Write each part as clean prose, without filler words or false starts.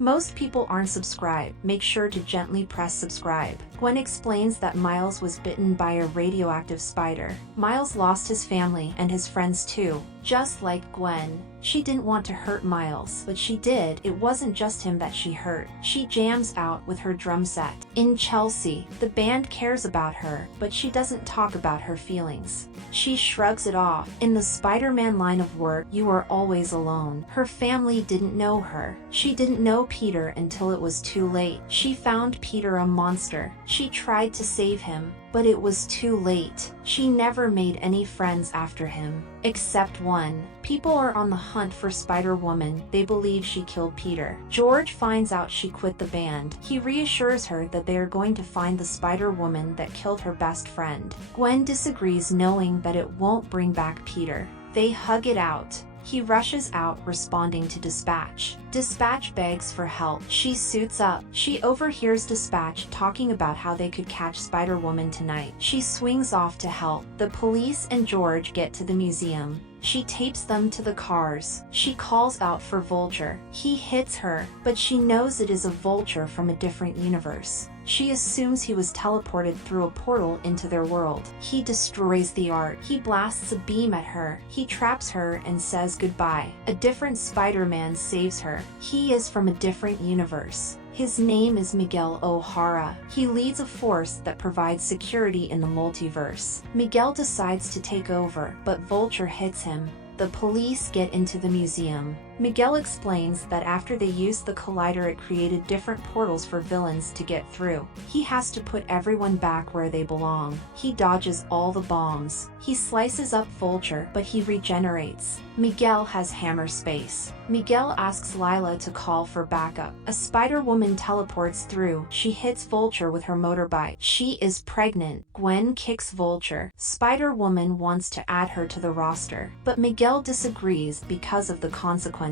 Most people aren't subscribed. Make sure to gently press subscribe. Gwen explains that Miles was bitten by a radioactive spider. Miles lost his family and his friends too. Just like Gwen, she didn't want to hurt Miles, but she did. It wasn't just him that she hurt. She jams out with her drum set. In Chelsea, the band cares about her, but she doesn't talk about her feelings. She shrugs it off. In the Spider-Man line of work, you are always alone. Her family didn't know her. She didn't know Peter until it was too late. She found Peter a monster. She tried to save him, but it was too late. She never made any friends after him, except one. People are on the hunt for Spider-Woman. They believe she killed Peter. George finds out she quit the band. He reassures her that they are going to find the Spider-Woman that killed her best friend. Gwen disagrees, knowing that it won't bring back Peter. They hug it out. He rushes out, responding to Dispatch. Dispatch begs for help. She suits up. She overhears Dispatch talking about how they could catch Spider-Woman tonight. She swings off to help. The police and George get to the museum. She tapes them to the cars. She calls out for Vulture. He hits her, but she knows it is a Vulture from a different universe. She assumes he was teleported through a portal into their world. He destroys the art. He blasts a beam at her. He traps her and says goodbye. A different Spider-Man saves her. He is from a different universe. His name is Miguel O'Hara. He leads a force that provides security in the multiverse. Miguel decides to take over, but Vulture hits him. The police get into the museum. Miguel explains that after they used the collider, it created different portals for villains to get through. He has to put everyone back where they belong. He dodges all the bombs. He slices up Vulture, but he regenerates. Miguel has hammer space. Miguel asks Lila to call for backup. A Spider-Woman teleports through. She hits Vulture with her motorbike. She is pregnant. Gwen kicks Vulture. Spider-Woman wants to add her to the roster, but Miguel disagrees because of the consequences.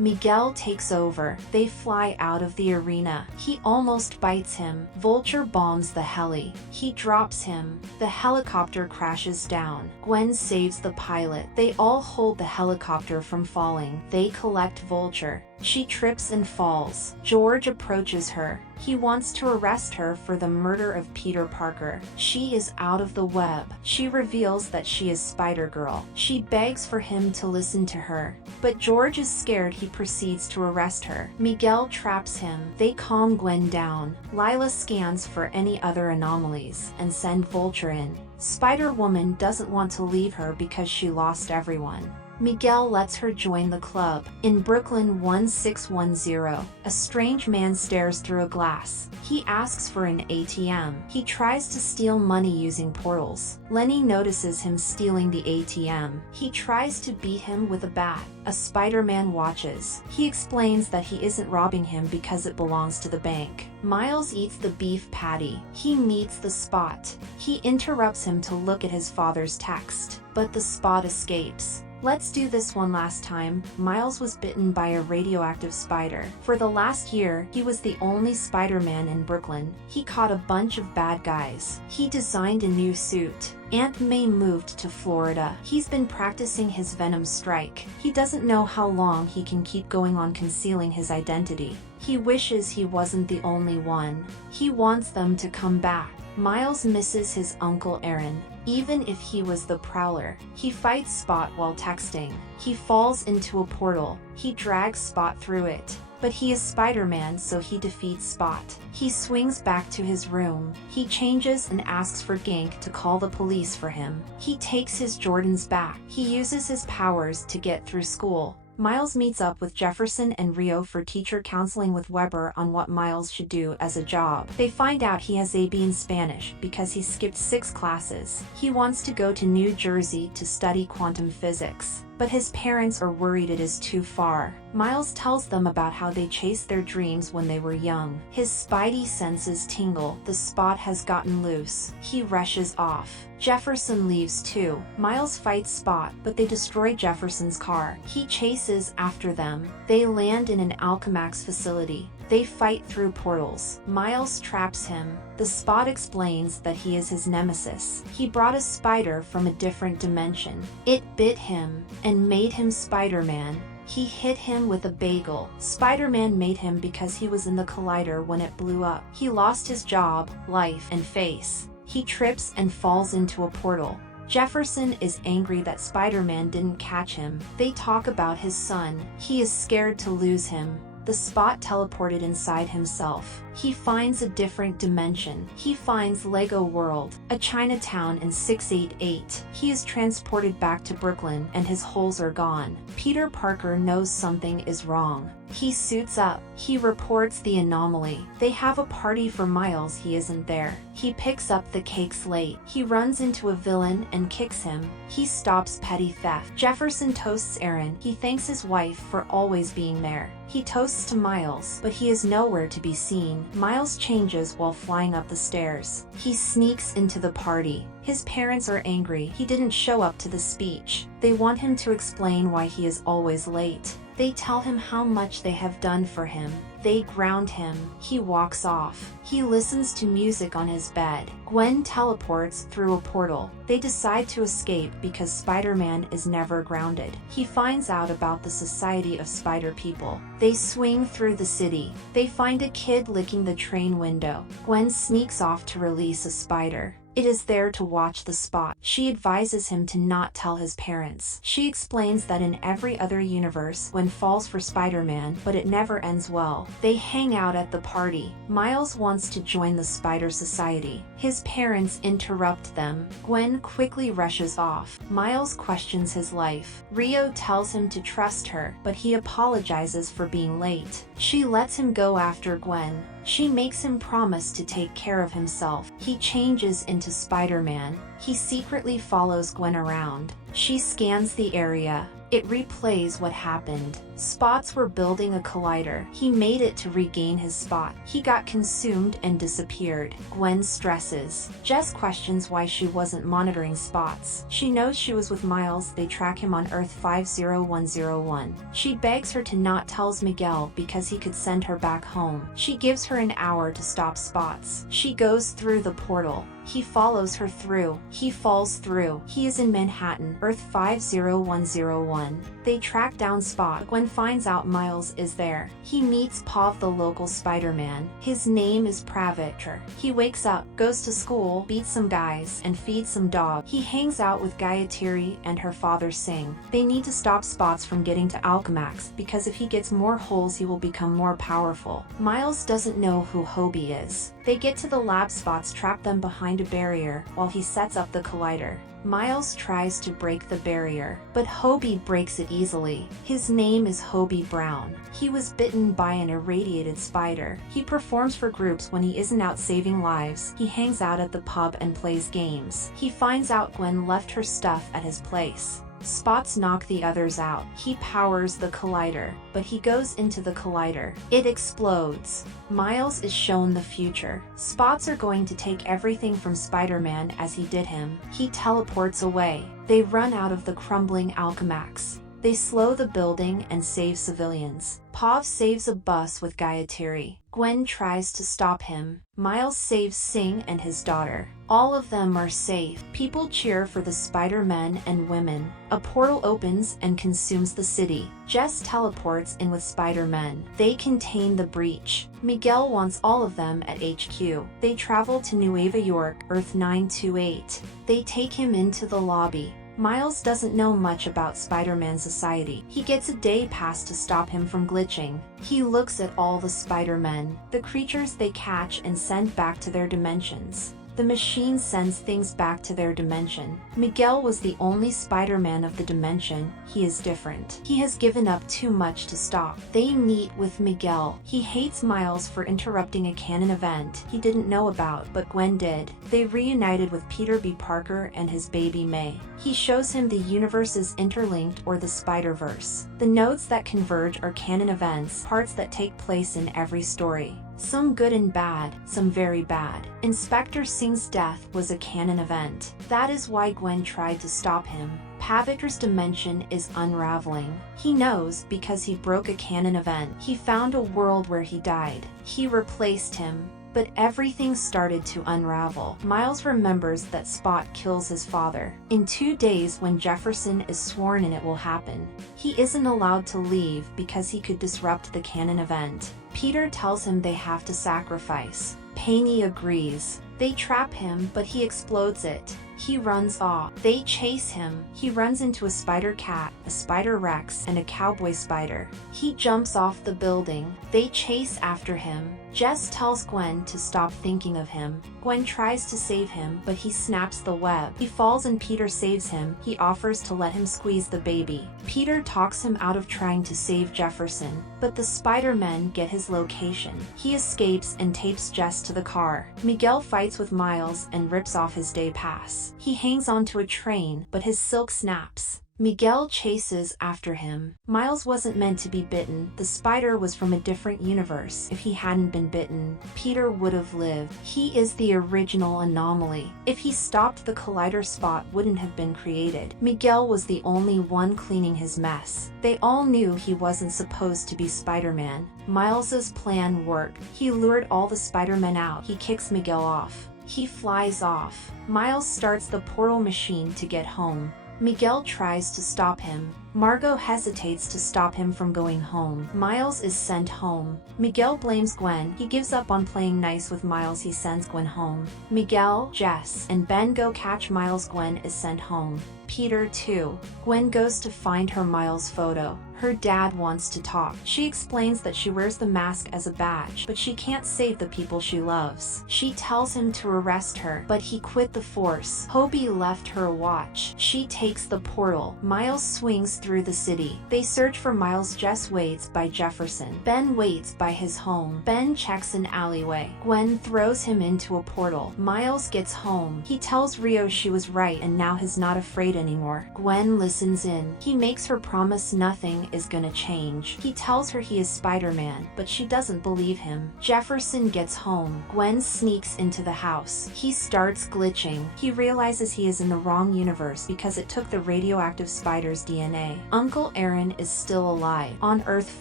Miguel takes over. They fly out of the arena. He almost bites him. Vulture bombs the heli. He drops him. The helicopter crashes down. Gwen saves the pilot. They all hold the helicopter from falling. They collect Vulture. She trips and falls. George approaches her. He wants to arrest her for the murder of Peter Parker. She is out of the web. She reveals that she is Spider-Girl. She begs for him to listen to her, but George is scared. He proceeds to arrest her. Miguel traps him. They calm Gwen down. Lila scans for any other anomalies and send Vulture in. Spider-Woman doesn't want to leave her because she lost everyone. Miguel lets her join the club. In Brooklyn 1610, a strange man stares through a glass. He asks for an ATM. He tries to steal money using portals. Lenny notices him stealing the ATM. He tries to beat him with a bat. A Spider-Man watches. He explains that he isn't robbing him because it belongs to the bank. Miles eats the beef patty. He meets the Spot. He interrupts him to look at his father's text, but the Spot escapes. Let's do this one last time. Miles was bitten by a radioactive spider. For the last year, he was the only Spider-Man in Brooklyn. He caught a bunch of bad guys. He designed a new suit. Aunt May moved to Florida. He's been practicing his Venom strike. He doesn't know how long he can keep going on concealing his identity. He wishes he wasn't the only one. He wants them to come back. Miles misses his Uncle Aaron. Even if he was the Prowler, he fights Spot while texting. He falls into a portal. He drags Spot through it. But he is Spider-Man, so he defeats Spot. He swings back to his room. He changes and asks for Gank to call the police for him. He takes his Jordans back. He uses his powers to get through school. Miles meets up with Jefferson and Rio for teacher counseling with Weber on what Miles should do as a job. They find out he has AB in Spanish because he skipped 6 classes. He wants to go to New Jersey to study quantum physics, but his parents are worried it is too far. Miles tells them about how they chased their dreams when they were young. His spidey senses tingle. The Spot has gotten loose. He rushes off. Jefferson leaves too. Miles fights Spot, but they destroy Jefferson's car. He chases after them. They land in an Alchemax facility. They fight through portals. Miles traps him. The Spot explains that he is his nemesis. He brought a spider from a different dimension. It bit him and made him Spider-Man. He hit him with a bagel. Spider-Man made him because he was in the collider when it blew up. He lost his job, life, and face. He trips and falls into a portal. Jefferson is angry that Spider-Man didn't catch him. They talk about his son. He is scared to lose him. The Spot teleported inside himself. He finds a different dimension. He finds Lego World, a Chinatown in 688. He is transported back to Brooklyn and his holes are gone. Peter Parker knows something is wrong. He suits up. He reports the anomaly. They have a party for Miles. He isn't there. He picks up the cakes late. He runs into a villain and kicks him. He stops petty theft. Jefferson toasts Aaron. He thanks his wife for always being there. He toasts to Miles, but he is nowhere to be seen. Miles changes while flying up the stairs. He sneaks into the party. His parents are angry. He didn't show up to the speech. They want him to explain why he is always late. They tell him how much they have done for him. They ground him. He walks off. He listens to music on his bed. Gwen teleports through a portal. They decide to escape because Spider-Man is never grounded. He finds out about the Society of Spider People. They swing through the city. They find a kid licking the train window. Gwen sneaks off to release a spider. It is there to watch the Spot. She advises him to not tell his parents. She explains that in every other universe, Gwen falls for Spider-Man, but it never ends well. They hang out at the party. Miles wants to join the Spider Society. His parents interrupt them. Gwen quickly rushes off. Miles questions his life. Rio tells him to trust her, but he apologizes for being late. She lets him go after Gwen. She makes him promise to take care of himself. He changes into Spider-Man. He secretly follows Gwen around. She scans the area. It replays what happened. Spots were building a collider. He made it to regain his spot. He got consumed and disappeared. Gwen stresses. Jess questions why she wasn't monitoring Spots. She knows she was with Miles. They track him on Earth 50101. She begs her to not tell Miguel because he could send her back home. She gives her an hour to stop Spots. She goes through the portal. He follows her through. He falls through. He is in Manhattan, Earth 50101. They track down Spot. Gwen finds out Miles is there. He meets Pav, the local Spider-Man. His name is Pravitr. He wakes up, goes to school, beats some guys, and feeds some dogs. He hangs out with Gayatri and her father Singh. They need to stop Spots from getting to Alchemax, because if he gets more holes he will become more powerful. Miles doesn't know who Hobie is. They get to the lab. Spots trap them behind a barrier while he sets up the collider. Miles tries to break the barrier, but Hobie breaks it easily. His name is Hobie Brown. He was bitten by an irradiated spider. He performs for groups when he isn't out saving lives. He hangs out at the pub and plays games. He finds out Gwen left her stuff at his place. Spots knock the others out. He powers the collider, but he goes into the collider. It explodes. Miles is shown the future. Spots are going to take everything from Spider-Man as he did him. He teleports away. They run out of the crumbling Alchemax. They slow the building and save civilians. Pav saves a bus with Gayatri. Gwen tries to stop him. Miles saves Singh and his daughter. All of them are safe. People cheer for the Spider-Men and women. A portal opens and consumes the city. Jess teleports in with Spider-Men. They contain the breach. Miguel wants all of them at HQ. They travel to Nueva York, Earth 928. They take him into the lobby. Miles doesn't know much about Spider-Man Society. He gets a day pass to stop him from glitching. He looks at all the Spider-Men, the creatures they catch and send back to their dimensions. The machine sends things back to their dimension. Miguel was the only Spider-Man of the dimension. He is different. He has given up too much to stop. They meet with Miguel. He hates Miles for interrupting a canon event he didn't know about, but Gwen did. They reunited with Peter B. Parker and his baby May. He shows him the universe is interlinked, or the Spider-Verse. The nodes that converge are canon events, parts that take place in every story. Some good and bad, some very bad. Inspector Singh's death was a canon event. That is why Gwen tried to stop him. Pavitr's dimension is unraveling. He knows because he broke a canon event. He found a world where he died. He replaced him. But everything started to unravel. Miles remembers that Spot kills his father. In 2 days, when Jefferson is sworn in, it will happen. He isn't allowed to leave because he could disrupt the canon event. Peter tells him they have to sacrifice. Penny agrees. They trap him, but he explodes it. He runs off. They chase him. He runs into a spider cat, a spider Rex, and a cowboy spider. He jumps off the building. They chase after him. Jess tells Gwen to stop thinking of him. Gwen tries to save him, but he snaps the web. He falls and Peter saves him. He offers to let him squeeze the baby. Peter talks him out of trying to save Jefferson, but the Spider-Men get his location. He escapes and tapes Jess to the car. Miguel fights with Miles and rips off his day pass. He hangs onto a train, but his silk snaps. Miguel chases after him. Miles wasn't meant to be bitten. The spider was from a different universe. If he hadn't been bitten, Peter would have lived. He is the original anomaly. If he stopped, the collider, Spot wouldn't have been created. Miguel was the only one cleaning his mess. They all knew he wasn't supposed to be Spider-Man. Miles's plan worked. He lured all the Spider-Men out. He kicks Miguel off. He flies off. Miles starts the portal machine to get home. Miguel tries to stop him. Margot hesitates to stop him from going home. Miles is sent home. Miguel blames Gwen. He gives up on playing nice with Miles. He sends Gwen home. Miguel, Jess, and Ben go catch Miles. Gwen is sent home. Peter too. Gwen goes to find her Miles photo. Her dad wants to talk. She explains that she wears the mask as a badge, but she can't save the people she loves. She tells him to arrest her, but he quit the force. Hobie left her a watch. She takes the portal. Miles swings through the city. They search for Miles. Jess waits by Jefferson. Ben waits by his home. Ben checks an alleyway. Gwen throws him into a portal. Miles gets home. He tells Rio she was right and now he's not afraid anymore. Gwen listens in. He makes her promise nothing is gonna change. He tells her he is Spider-Man, but she doesn't believe him. Jefferson gets home. Gwen sneaks into the house. He starts glitching. He realizes he is in the wrong universe because it took the radioactive spider's DNA. Uncle Aaron is still alive on Earth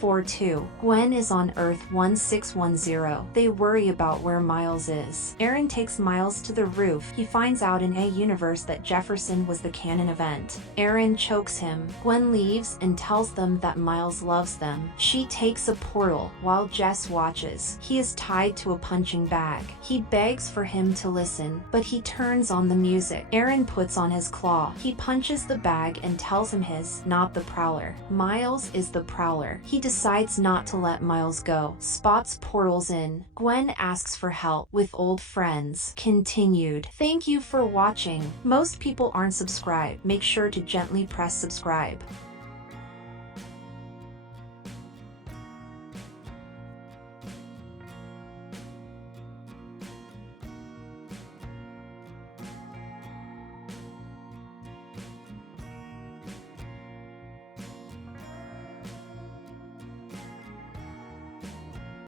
4-2. Gwen is on Earth 1610. They worry about where Miles is. Aaron takes Miles to the roof. He finds out in a universe that Jefferson was the canon event. Aaron chokes him. Gwen leaves and tells them that Miles loves them. She takes a portal while Jess watches. He is tied to a punching bag. He begs for him to listen, but he turns on the music. Aaron puts on his claw. He punches the bag and tells him his, not the Prowler. Miles is the Prowler. He decides not to let Miles go. Spot's portals in. Gwen asks for help with old friends. Continued. Thank you for watching. Most people aren't subscribed. Make sure to gently press subscribe.